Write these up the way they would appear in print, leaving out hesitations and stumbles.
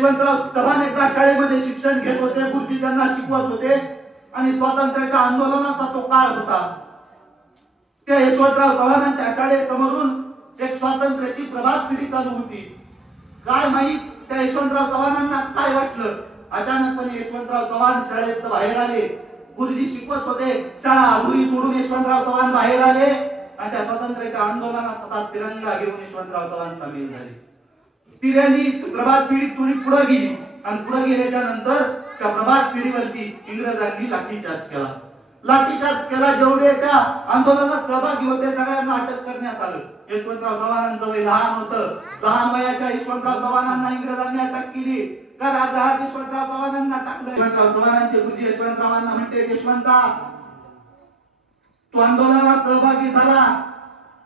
यशवंतराव चव्हाण एकदा शाळेमध्ये शिक्षण घेत होते, गुरुजी त्यांना शिकवत होते आणि स्वातंत्र्याच्या आंदोलनाचा तो काळ होता. त्या यशवंतराव चव्हाणांच्या शाळेसमोरून एक स्वातंत्र्याची प्रभात फेरी चालू होती. काय माहित त्या यशवंतराव चव्हाणांना काय वाटलं, अचानकपणे यशवंतराव चव्हाण शाळेत बाहेर आले. गुरुजी शिकवत होते, शाळा अधुरी सोडून यशवंतराव चव्हाण बाहेर आले आणि त्या स्वातंत्र्याच्या आंदोलनात हातात तिरंगा घेऊन यशवंतराव चव्हाण सामील झाले. ती रॅली प्रभात फेरीत थोडी पुढे गेली आणि पुढे गेल्याच्या नंतर त्या प्रभात फेरीवरती इंग्रजांनी लाठीचार्ज केला. लाठीचार्ज केला. जेवढे त्या आंदोलनात सहभागी होते सगळ्यांना अटक करण्यात आलं. यशवंतराव चव्हाणांचं वय लहान होतं. लहान वयाच्या यशवंतराव चव्हाणांना इंग्रजांनी अटक केली. कारागृहात यशवंतराव चव्हाणांना टाकलं. यशवंतराव चव्हाणांचे गुरुजी यशवंतरावांना म्हणते, यशवंता, तू आंदोलनात सहभागी झाला,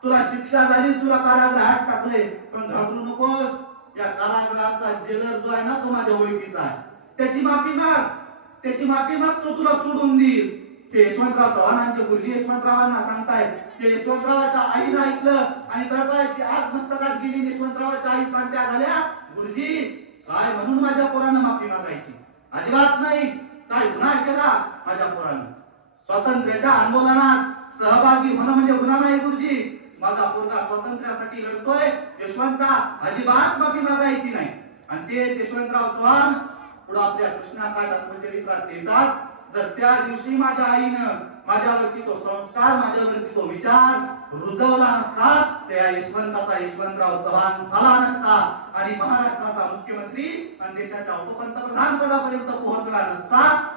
तुला शिक्षा झाली, तुला कारागृहात टाकले, पण घाबरू नकोस. या कारागृहाचा जेलर जो आहे ना, तो माझ्या ओळखीचा आहे. त्याची माफी माग, त्याची माफी माग, तो तुला सोडून देईल. ते यशवंतराव चव्हाणांचे गुरुजी यशवंतरावांना सांगतायत. ते यशवंतरावाच्या आईनं ऐकलं आणि तळपायाची आग मस्तकात गेली. यशवंतरावाच्या आई सांगत्या झाल्या, गुरुजी, काय म्हणून माझ्या पोरानं माफी मागायची? अजिबात नाही. काय गुन्हा केला माझ्या पोरानं? स्वातंत्र्याच्या आंदोलनात सहभागी होणं म्हणजे गुन्हा नाही गुरुजी. माझा पोरगा स्वातंत्र्यासाठी लढतोय. यशवंता, अजिबात माफी मागायची नाही. आणि तेच यशवंतराव चव्हाण पुढे आपल्या कृष्णाकाठ आत्मचरित्रात लिहितात, जर त्या दिवशी माझ्या आईनं माझ्यावरती तो संस्कार, माझ्यावरती तो विचार रुजवला नसता, त्या यशवंताचा यशवंतराव चव्हाण झाला नसता आणि महाराष्ट्राचा मुख्यमंत्री आणि देशाच्या उपपंतप्रधान पदापर्यंत पोहोचला नसता.